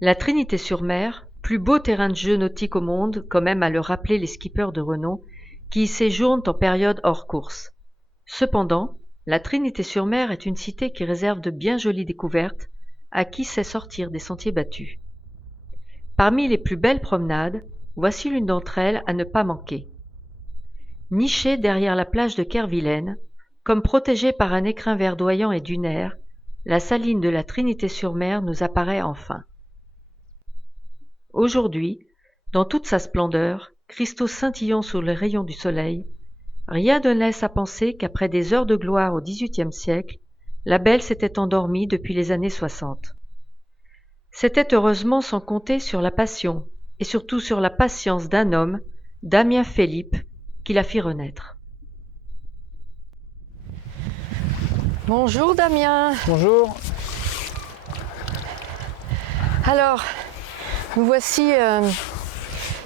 La Trinité-sur-Mer, plus beau terrain de jeu nautique au monde, comme aiment à le rappeler les skippers de renom, qui y séjournent en période hors course. Cependant, la Trinité-sur-Mer est une cité qui réserve de bien jolies découvertes à qui sait sortir des sentiers battus. Parmi les plus belles promenades, voici l'une d'entre elles à ne pas manquer. Nichée derrière la plage de Kerguelen, comme protégée par un écrin verdoyant et dunaire, la saline de la Trinité-sur-Mer nous apparaît enfin. Aujourd'hui, dans toute sa splendeur, cristaux scintillant sous les rayons du soleil, rien ne laisse à penser qu'après des heures de gloire au XVIIIe siècle, la belle s'était endormie depuis les années 60. C'était heureusement sans compter sur la passion et surtout sur la patience d'un homme, Damien Philippe, qui la fit renaître. Bonjour Damien. Bonjour. Alors, nous voici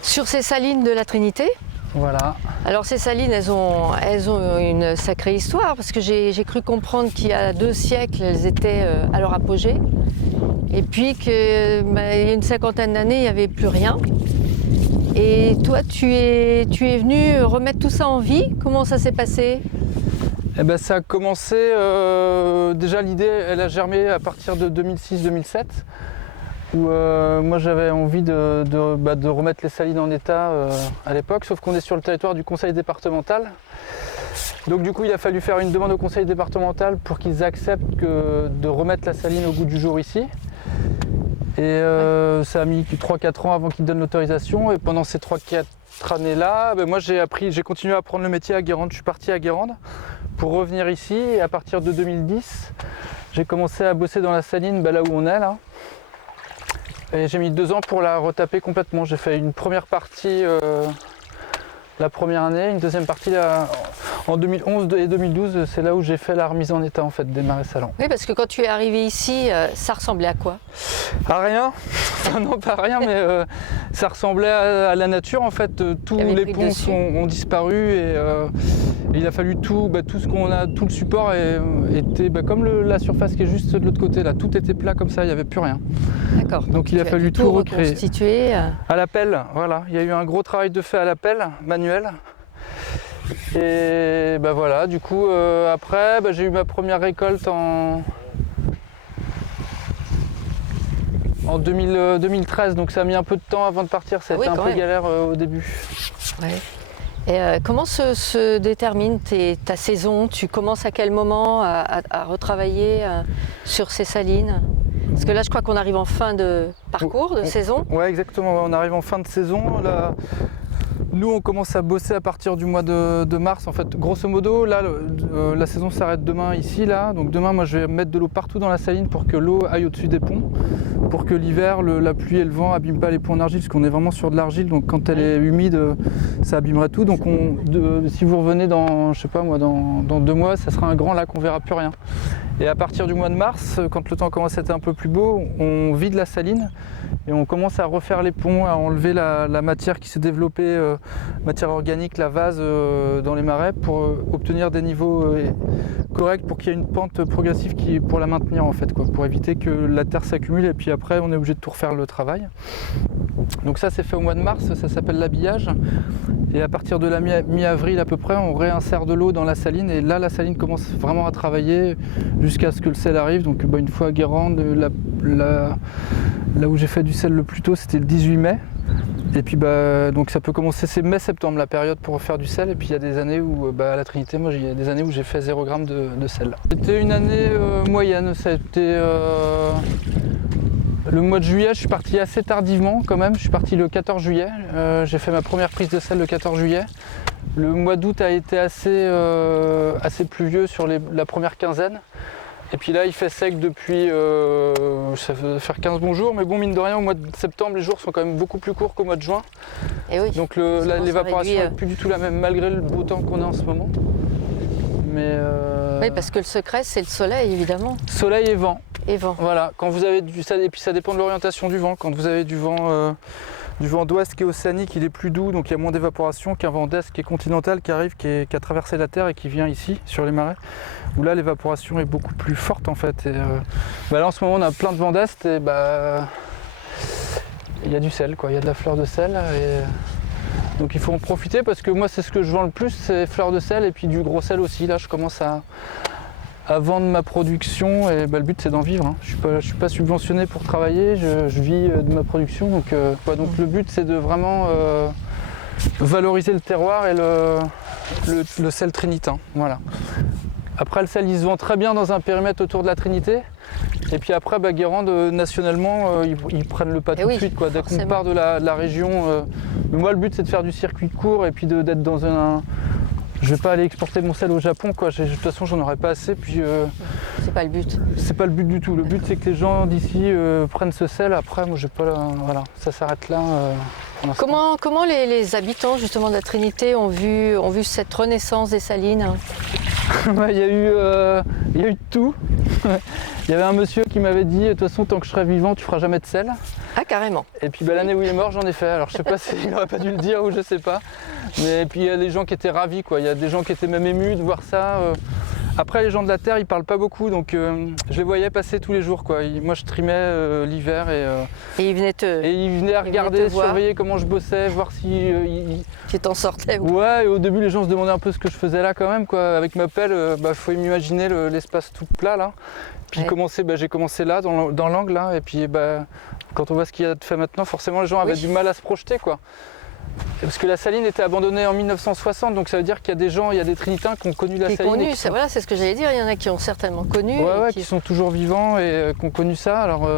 sur ces salines de la Trinité. Voilà. Alors ces salines, elles ont une sacrée histoire parce que j'ai cru comprendre qu'il y a 2 siècles, elles étaient à leur apogée. Et puis qu'il y a une cinquantaine d'années, il n'y avait plus rien. Et toi, tu es venu remettre tout ça en vie. Comment ça s'est passé ? Eh ben, ça a commencé, déjà l'idée, elle a germé à partir de 2006-2007, où moi j'avais envie de remettre les salines en état à l'époque, sauf qu'on est sur le territoire du conseil départemental. Donc du coup il a fallu faire une demande au conseil départemental pour qu'ils acceptent de remettre la saline au goût du jour ici. Et ça a mis 3-4 ans avant qu'ils donnent l'autorisation, et pendant ces 3-4 années-là, moi j'ai continué à apprendre le métier à Guérande. Je suis parti à Guérande pour revenir ici, et à partir de 2010, j'ai commencé à bosser dans la saline, là où on est là. Et j'ai mis 2 ans pour la retaper complètement. J'ai fait une première partie la première année, une deuxième partie en 2011 et 2012, c'est là où j'ai fait la remise en état en fait des marais salants. Oui, parce que quand tu es arrivé ici, ça ressemblait à quoi ? À rien, enfin, non pas à rien, mais ça ressemblait à la nature en fait. Tous les ponts ont disparu, et il a fallu tout ce qu'on a, tout le support était comme la surface qui est juste de l'autre côté là, tout était plat comme ça, il n'y avait plus rien. D'accord. Donc il a fallu tout recréer. Reconstituer. À la pelle, voilà, il y a eu un gros travail de fait à la pelle, manuel. Et voilà, du coup après j'ai eu ma première récolte en 2013, donc ça a mis un peu de temps avant de partir, ça a été un peu galère au début. Ouais. Et comment se détermine ta saison ? Tu commences à quel moment à retravailler sur ces salines ? Parce que là je crois qu'on arrive en fin de parcours, de saison. Ouais, exactement, on arrive en fin de saison. Là, nous on commence à bosser à partir du mois de mars. En fait, grosso modo, là la saison s'arrête demain ici, là. Donc demain moi je vais mettre de l'eau partout dans la saline pour que l'eau aille au-dessus des ponts, pour que l'hiver, la pluie et le vent n'abîment pas les ponts en argile, parce qu'on est vraiment sur de l'argile, donc quand elle est humide, ça abîmerait tout. Donc si vous revenez dans, je sais pas moi, dans 2 mois, ça sera un grand lac, on verra plus rien. Et à partir du mois de mars, quand le temps commence à être un peu plus beau, on vide la saline et on commence à refaire les ponts, à enlever la matière qui s'est développée, matière organique, la vase dans les marais, pour obtenir des niveaux corrects, pour qu'il y ait une pente progressive pour la maintenir en fait, pour éviter que la terre s'accumule, et puis après on est obligé de tout refaire le travail. Donc ça c'est fait au mois de mars, ça s'appelle l'habillage, et à partir de la mi-avril à peu près, on réinsère de l'eau dans la saline, et là la saline commence vraiment à travailler jusqu'à ce que le sel arrive. Donc une fois à Guérande, là où j'ai fait du sel le plus tôt, c'était le 18 mai. Et puis donc ça peut commencer, c'est mai-septembre la période pour faire du sel. Et puis il y a des années où, à la Trinité, moi il y a des années où j'ai fait 0 g de sel. C'était une année moyenne, c'était le mois de juillet, je suis parti assez tardivement quand même. Je suis parti le 14 juillet, j'ai fait ma première prise de sel le 14 juillet. Le mois d'août a été assez pluvieux sur la première quinzaine. Et puis là il fait sec depuis, ça va faire 15 bons jours, mais bon, mine de rien, au mois de septembre les jours sont quand même beaucoup plus courts qu'au mois de juin. Et oui, donc l'évaporation n'est plus du tout la même malgré le beau temps qu'on a en ce moment. Mais oui, parce que le secret c'est le soleil évidemment. Soleil et vent. Et vent. Voilà, quand vous avez et puis ça dépend de l'orientation du vent. Quand vous avez du vent d'ouest qui est océanique, il est plus doux, donc il y a moins d'évaporation qu'un vent d'est qui est continental, qui arrive, qui a traversé la terre et qui vient ici sur les marais, où là l'évaporation est beaucoup plus forte en fait. Et là en ce moment on a plein de vent d'est, et il y a du sel, quoi. Il y a de la fleur de sel. Donc il faut en profiter parce que moi c'est ce que je vends le plus, c'est fleur de sel et puis du gros sel aussi. Là je commence à vendre ma production et le but c'est d'en vivre. Hein. Je suis pas subventionné pour travailler, je vis de ma production. Donc le but c'est de vraiment valoriser le terroir et le sel trinitain. Voilà. Après le sel il se vend très bien dans un périmètre autour de la Trinité. Et puis après, Guérande, nationalement, ils prennent le pas tout de suite. Quoi. Dès qu'on part de la région, moi le but c'est de faire du circuit court et puis d'être dans un... Je vais pas aller exporter mon sel au Japon, quoi. De toute façon j'en aurais pas assez. Puis, c'est pas le but. C'est pas le but du tout. Le but c'est que les gens d'ici prennent ce sel. Après, moi j'ai pas... voilà, ça s'arrête là. Comment les habitants justement de la Trinité ont vu cette renaissance des salines? Il y a eu de tout. Il y avait un monsieur qui m'avait dit, de toute façon, tant que je serai vivant, tu feras jamais de sel. Ah, carrément. Et puis l'année où il est mort, j'en ai fait. Alors je sais pas s'il n'aurait pas dû le dire ou je sais pas. Mais puis il y a des gens qui étaient ravis, quoi. Il y a des gens qui étaient même émus de voir ça. Après, les gens de la terre, ils parlent pas beaucoup, donc je les voyais passer tous les jours, quoi. Moi, je trimais l'hiver et ils venaient regarder, surveiller comment je bossais, voir si tu t'en sortais. Ouais, et au début, les gens se demandaient un peu ce que je faisais là, quand même, quoi. Avec ma pelle, faut m'imaginer l'espace tout plat là. Puis j'ai commencé là, dans l'angle là, et puis quand on voit ce qu'il y a de fait maintenant, forcément, les gens avaient du mal à se projeter, quoi. Parce que la saline était abandonnée en 1960, donc ça veut dire qu'il y a des gens, il y a des Trinitains qui ont connu la saline. Voilà, c'est ce que j'allais dire, il y en a qui ont certainement connu. Qui sont toujours vivants et qui ont connu ça. Alors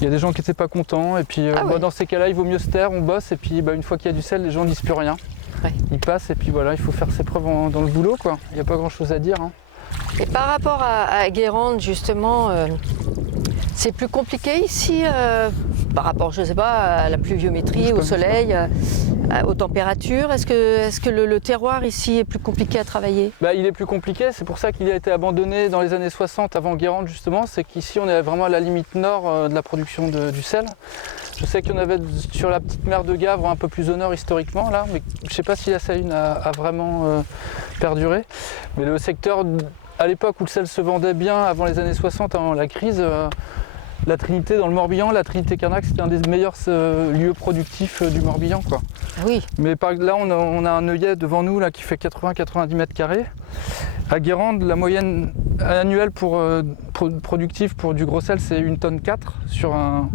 il y a des gens qui n'étaient pas contents, et puis dans ces cas-là, il vaut mieux se taire, on bosse, et puis une fois qu'il y a du sel, les gens ne disent plus rien. Ouais. Ils passent, et puis voilà, il faut faire ses preuves dans le boulot, quoi. Il n'y a pas grand-chose à dire. Hein. Et par rapport à Guérande, justement, c'est plus compliqué ici par rapport, je sais pas, à la pluviométrie, au soleil, aux températures. Est-ce que le terroir ici est plus compliqué à travailler? Il est plus compliqué, c'est pour ça qu'il a été abandonné dans les années 60 avant Guérande justement. C'est qu'ici on est vraiment à la limite nord de la production du sel. Je sais qu'il y en avait sur la petite mer de Gavre un peu plus au nord historiquement là, mais je ne sais pas si la saline a vraiment perduré. Mais le secteur, à l'époque où le sel se vendait bien, avant les années 60, avant la crise, la Trinité dans le Morbihan, la Trinité-Carnac, c'était un des meilleurs lieux productifs du Morbihan, quoi. Ah oui. Mais là, on a un œillet devant nous là, qui fait 80-90 mètres carrés. À Guérande, la moyenne annuelle productive pour du gros sel, c'est 1,4 tonne.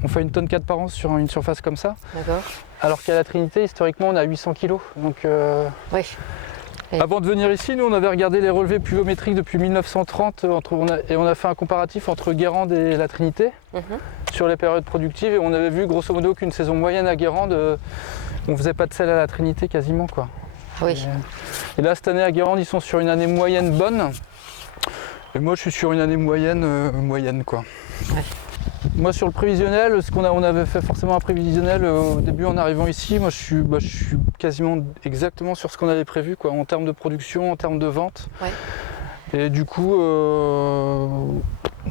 On fait 1,4 tonne par an sur une surface comme ça. D'accord. Alors qu'à la Trinité, historiquement, on a 800 kg. Donc, oui. Avant de venir ici, nous on avait regardé les relevés pluviométriques depuis 1930 et on a fait un comparatif entre Guérande et la Trinité sur les périodes productives, et on avait vu grosso modo qu'une saison moyenne à Guérande, on faisait pas de sel à la Trinité quasiment, quoi. Oui. Et là cette année à Guérande, ils sont sur une année moyenne bonne, et moi je suis sur une année moyenne, quoi. Ouais. Moi sur le prévisionnel, on avait fait forcément un prévisionnel au début en arrivant ici. Moi je suis quasiment exactement sur ce qu'on avait prévu, quoi, en termes de production, en termes de vente. Ouais. Et du coup,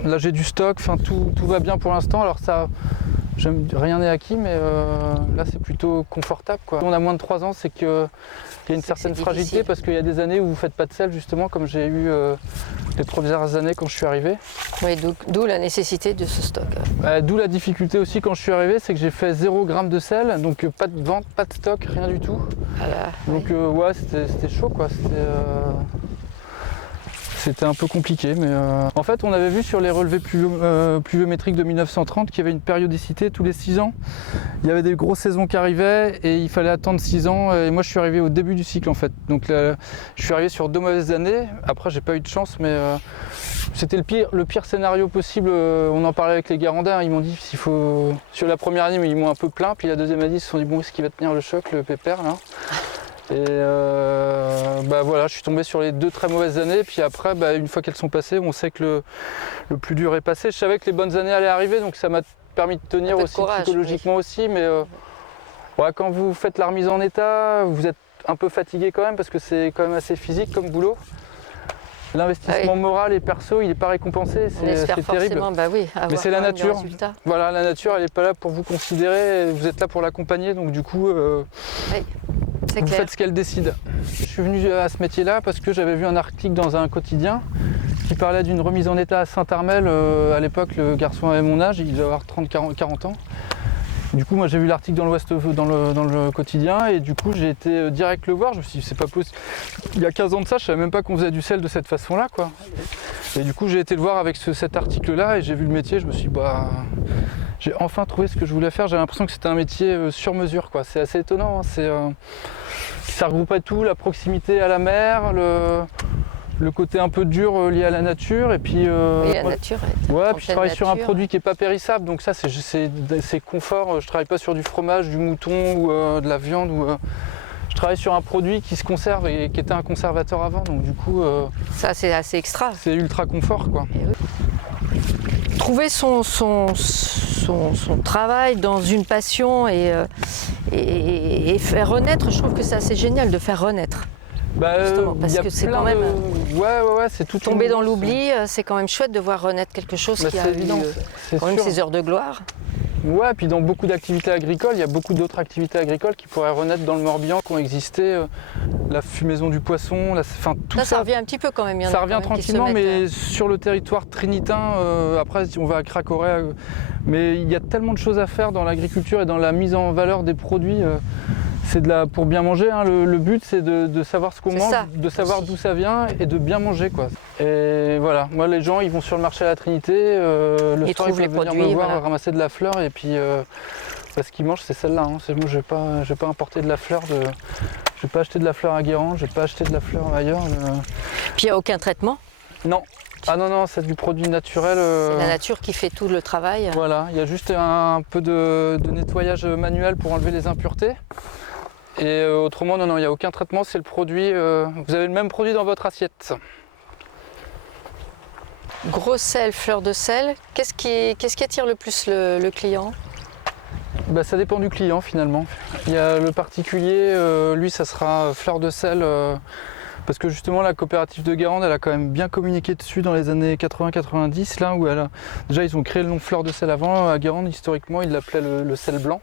là j'ai du stock, tout va bien pour l'instant. Alors rien n'est acquis, mais là c'est plutôt confortable, quoi. On a moins de 3 ans, c'est qu'il y a une certaine fragilité, parce qu'il y a des années où vous ne faites pas de sel, justement, comme j'ai eu les premières années quand je suis arrivé. Oui, d'où la nécessité de ce stock. D'où la difficulté aussi quand je suis arrivé, c'est que j'ai fait 0 g de sel, donc pas de vente, pas de stock, rien du tout. Voilà, donc ouais, c'était chaud, quoi. C'était un peu compliqué, mais en fait on avait vu sur les relevés pluviométriques de 1930 qu'il y avait une périodicité tous les 6 ans. Il y avait des grosses saisons qui arrivaient et il fallait attendre 6 ans, et moi je suis arrivé au début du cycle en fait. Donc là, je suis arrivé sur 2 mauvaises années, après j'ai pas eu de chance, mais c'était le pire scénario possible. On en parlait avec les Guérandins, ils m'ont dit s'il faut... Sur la première année, ils m'ont un peu plaint, puis la deuxième année ils se sont dit bon, est-ce qu'il va tenir le choc, le pépère là? Et voilà, je suis tombé sur les 2 très mauvaises années, puis après, une fois qu'elles sont passées, on sait que le plus dur est passé. Je savais que les bonnes années allaient arriver, donc ça m'a permis de tenir aussi courage, psychologiquement aussi, mais quand vous faites la remise en état, vous êtes un peu fatigué quand même, parce que c'est quand même assez physique comme boulot. L'investissement moral et perso, il n'est pas récompensé, c'est terrible. Mais c'est la nature. Voilà, la nature, elle n'est pas là pour vous considérer, vous êtes là pour l'accompagner, donc du coup... Vous faites ce qu'elle décide. Je suis venu à ce métier-là parce que j'avais vu un article dans un quotidien qui parlait d'une remise en état à Saint-Armel. À l'époque, le garçon avait mon âge, il devait avoir 30-40 ans. Du coup, moi j'ai vu l'article dans l'Ouest, dans le quotidien, et du coup j'ai été direct le voir. Je me suis dit, c'est pas possible. Il y a 15 ans de ça, je savais même pas qu'on faisait du sel de cette façon-là, quoi. Et du coup, j'ai été le voir avec cet article-là, et j'ai vu le métier. Je me suis dit, bah, j'ai enfin trouvé ce que je voulais faire. J'avais l'impression que c'était un métier sur mesure, quoi. C'est assez étonnant. Hein. Ça regroupait tout, la proximité à la mer, le côté un peu dur lié à la nature, et puis la nature. Ouais, puis je travaille sur un produit qui n'est pas périssable, donc ça c'est confort. Je travaille pas sur du fromage, du mouton ou de la viande. Je travaille sur un produit qui se conserve et qui était un conservateur avant, donc du coup ça c'est assez extra. C'est ultra confort, quoi. Oui. Trouver son travail dans une passion et faire renaître, je trouve que c'est assez génial de faire renaître. Justement, parce que c'est quand même ouais, c'est tout tomber dans l'oubli, c'est quand même chouette de voir renaître quelque chose qui a eu quand même ses heures de gloire. Ouais, puis dans beaucoup d'activités agricoles, il y a beaucoup d'autres activités agricoles qui pourraient renaître dans le Morbihan, qui ont existé, la fumaison du poisson, tout ça. Ça revient un petit peu quand même. Ça revient tranquillement, mais sur le territoire trinitain, après on va à Cracoret, mais il y a tellement de choses à faire dans l'agriculture et dans la mise en valeur des produits. Pour bien manger, hein, le but c'est de savoir ce qu'on mange, de savoir d'où ça vient et de bien manger, quoi. Et voilà, moi les gens ils vont sur le marché à la Trinité, le soir ils peuvent venir me voir ramasser de la fleur, et puis ce qu'ils mangent c'est celle-là. Hein. Moi je vais pas importer de la fleur, je vais pas acheter de la fleur à Guérande, je vais pas acheter de la fleur ailleurs. Puis il n'y a aucun traitement? Non. Ah non, c'est du produit naturel. C'est la nature qui fait tout le travail. Voilà, il y a juste un peu de nettoyage manuel pour enlever les impuretés. Et autrement, non, il n'y a aucun traitement, c'est le produit. Vous avez le même produit dans votre assiette. Gros sel, fleur de sel, qu'est-ce qui attire le plus le client? Bah, ça dépend du client finalement. Il y a le particulier, lui ça sera fleur de sel, parce que justement la coopérative de Guérande elle a quand même bien communiqué dessus dans les années 80-90, là où déjà ils ont créé le nom fleur de sel avant. À Guérande historiquement ils l'appelaient le sel blanc.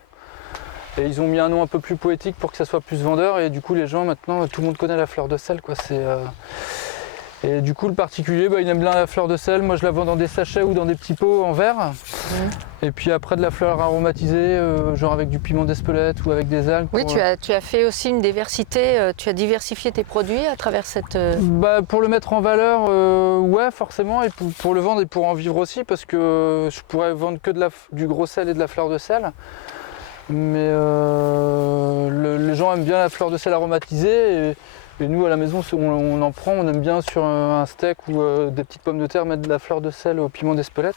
Et ils ont mis un nom un peu plus poétique pour que ça soit plus vendeur, et du coup les gens maintenant, tout le monde connaît la fleur de sel, quoi. Et du coup le particulier, il aime bien la fleur de sel. Moi je la vends dans des sachets ou dans des petits pots en verre. Et puis après de la fleur aromatisée, genre avec du piment d'Espelette ou avec des algues. Oui, tu as fait aussi une diversité, tu as diversifié tes produits à travers cette... Pour le mettre en valeur, ouais forcément, et pour le vendre et pour en vivre aussi, parce que je pourrais vendre que du gros sel et de la fleur de sel. Mais les gens aiment bien la fleur de sel aromatisée, et nous à la maison on en prend, on aime bien sur un steak ou des petites pommes de terre mettre de la fleur de sel au piment d'Espelette.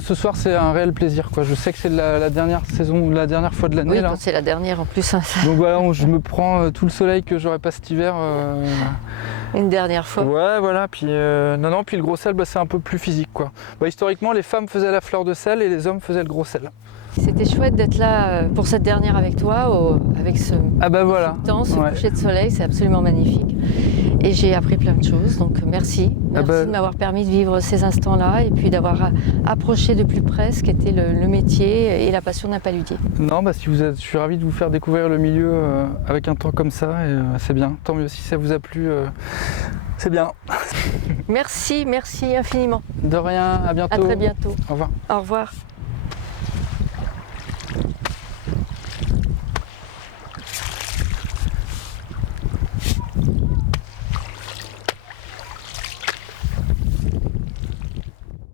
Ce soir c'est un réel plaisir, quoi. Je sais que c'est la dernière saison, la dernière fois de l'année. Oui, c'est la dernière en plus. Donc voilà, je me prends tout le soleil que j'aurai pas cet hiver. Une dernière fois. Ouais, voilà. Puis puis le gros sel, c'est un peu plus physique, quoi. Historiquement les femmes faisaient la fleur de sel et les hommes faisaient le gros sel. C'était chouette d'être là pour cette dernière avec toi, avec ce temps, ce coucher de soleil, c'est absolument magnifique. Et j'ai appris plein de choses, donc merci. Merci de m'avoir permis de vivre ces instants-là et puis d'avoir approché de plus près ce qu'était le métier et la passion d'un paludier. Non, je suis ravi de vous faire découvrir le milieu avec un temps comme ça, et c'est bien. Tant mieux si ça vous a plu, c'est bien. Merci infiniment. De rien, à bientôt. À très bientôt. Au revoir. Au revoir.